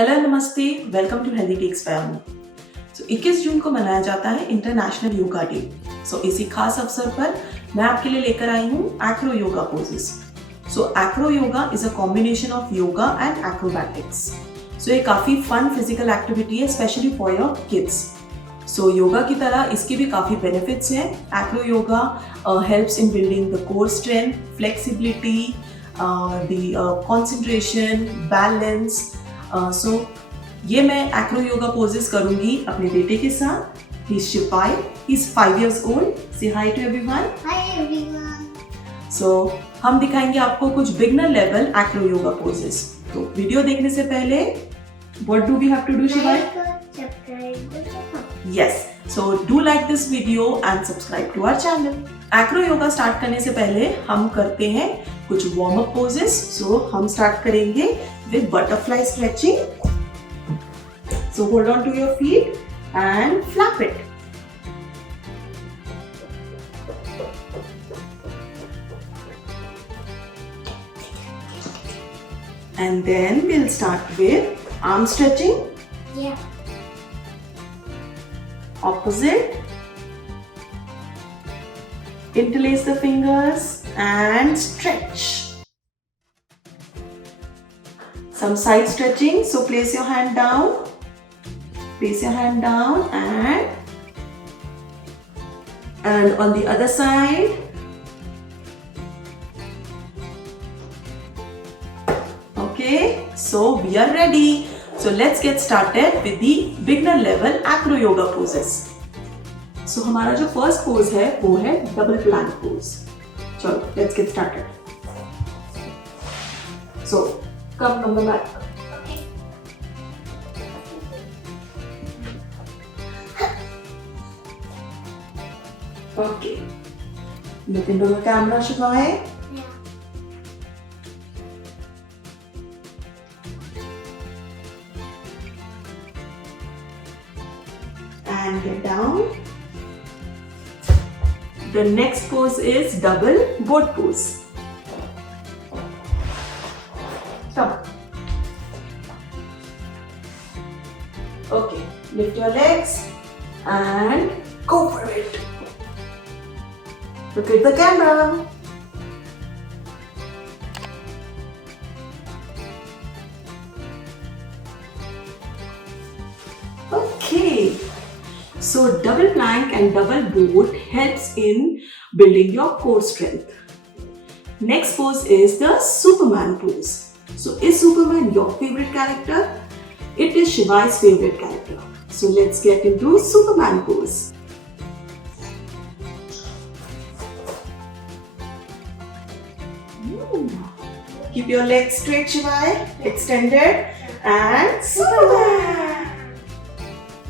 Hello नमस्ते, welcome to healthy techs by Anu. 21 June को मनाया जाता है इंटरनेशनल योगा डे। इसी खास अवसर पर मैं आपके लिए लेकर आई हूँ acro yoga poses. Acro yoga is a combination of yoga and acrobatics. ये काफ़ी फन फिजिकल एक्टिविटी है, specially for your kids. Yoga की तरह इसके भी काफ़ी बेनिफिट्स हैं। Acro yoga helps in building the core strength, flexibility, the concentration, balance. ये मैं एक्रो योगा पोजेस करूंगी अपने बेटे के साथ। He's Shipai. He's 5 years old. Say hi to everyone. Hi everyone. हम दिखाएंगे आपको कुछ beginner level acro yoga poses. तो वीडियो देखने से पहले what do we have to do, Shipai? Yes. Do like this video and subscribe to our channel. Acro yoga start करने से पहले हम करते हैं कुछ वार्म अप पोजेस। हम स्टार्ट करेंगे with butterfly stretching. Hold on to your feet and flap it. And then we'll start with arm stretching. Yeah. Opposite. Interlace the fingers and stretch. Some side stretching. Place your hand down. Place your hand down and on the other side. Okay, we are ready. Let's get started with the beginner level acro yoga poses. हमारा जो first pose है वो है double plank pose. चलो, let's get started. Come on the mat. Okay. Look into the camera, Shipai. Yeah. And get down. The next pose is double boat pose. Come. Okay, lift your legs and go for it. Look at the camera. Okay, double plank and double boat helps in building your core strength. Next pose is the Superman pose. Is Superman your favorite character? It is Shivai's favorite character. Let's get into Superman pose. Keep your legs straight, Shivai, extended, and Superman.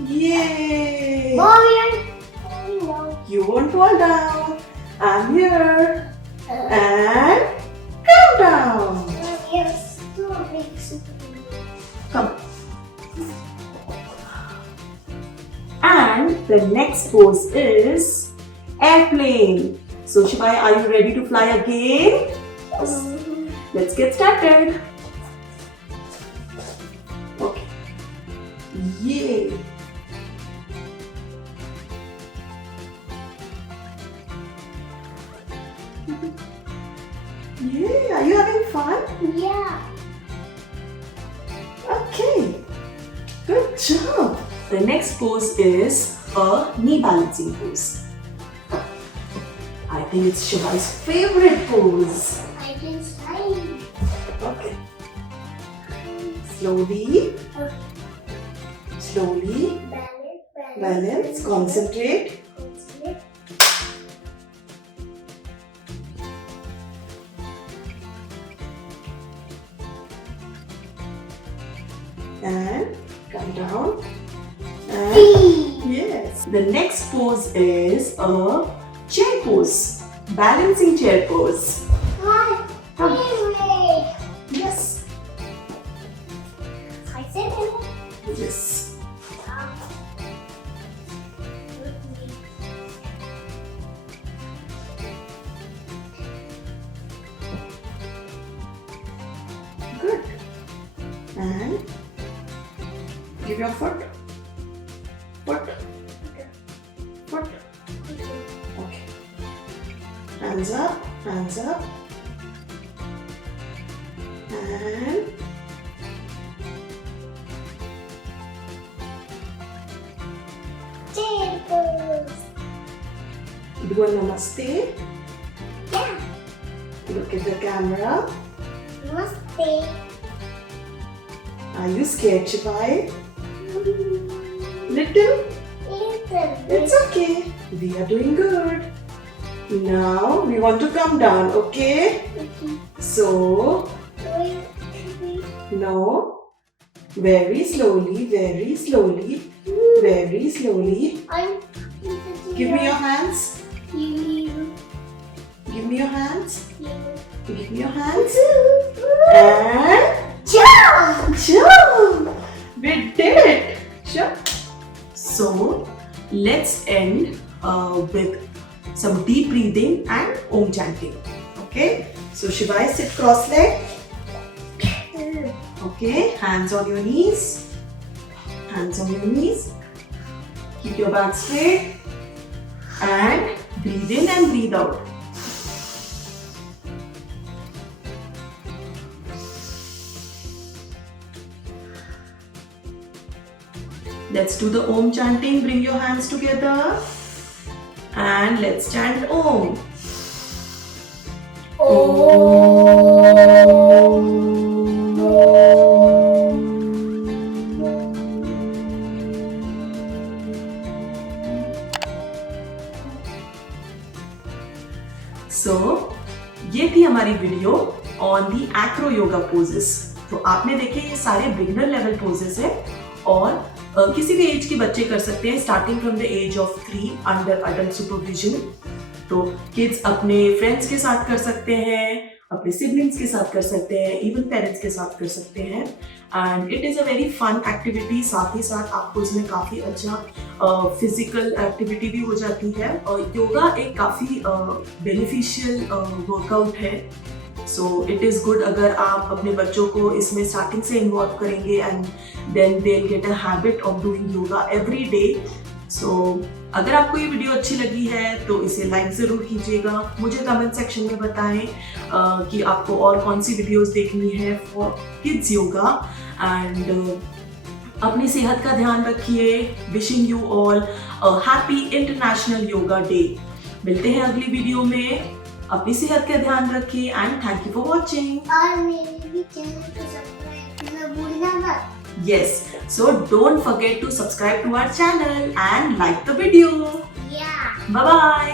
Yay! You won't fall down. I'm here. And come down. Yes, so big Superman. Come. And the next pose is airplane. Shibai, are you ready to fly again? Yes. Let's get started. Okay. Yay. Yay, are you having fun? Yeah. Okay, good job. The next pose is a knee balancing pose. I think it's Shivai's favorite pose. I can slide. Okay. Slowly, Okay. slowly, balance, concentrate. And come down. And yes. The next pose is a chair pose. Balancing chair pose. My Come. favorite. Yes. I said it. Yes. Good. And give your foot. Foot. Foot. Okay. Hands up. Hands up. And Chair pose. do a namaste. Yeah. Look at the camera. Namaste. Are you scared, Shibai? Little? Little It's okay. We are doing good. Now we want to come down, okay? So, now, very slowly, very slowly, very slowly. Give me your hands. Give me your hands. Give me your hands. And Jump! jump! We did it! Sure. So, let's end with some deep breathing and Om chanting. Okay? So, Shibai, sit cross-legged. Okay, hands on your knees. Hands on your knees. Keep your back straight. And breathe in and breathe out. Let's do the Om chanting. Bring your hands together. And let's chant Om. So, ये थी हमारी video on the acro yoga poses. तो आपने देखे ये सारे beginner level poses है और किसी भी एज के बच्चे कर सकते हैं, starting from the age of 3 under adult supervision. तो किड्स अपने फ्रेंड्स के साथ कर सकते हैं, अपने सिबलिंग्स के साथ कर सकते हैं, इवन पेरेंट्स के साथ कर सकते हैं and it is a very fun activity. साथ ही साथ आपको इसमें काफ़ी अच्छा फिजिकल एक्टिविटी भी हो जाती है और योगा एक काफ़ी बेनिफिशियल वर्कआउट है। सो इट इज़ गुड अगर आप अपने बच्चों को इसमें स्टार्टिंग से इन्वॉल्व करेंगे and then they will get a habit of doing yoga every day. So अगर आपको ये वीडियो अच्छी लगी है तो इसे लाइक ज़रूर कीजिएगा। मुझे कमेंट सेक्शन में बताएं कि आपको और कौन सी वीडियोस देखनी है फॉर किड्स योगा एंड अपनी सेहत का ध्यान रखिए। Wishing you all happy international yoga day. मिलते हैं अगली वीडियो में। अपनी सेहत का ध्यान रखिए and thank you for watching. और मेरे भी चैनल को सब्सक्राइब करना भूलना मत। Yes, so don't forget to subscribe to our channel and like the video. Yeah. Bye bye.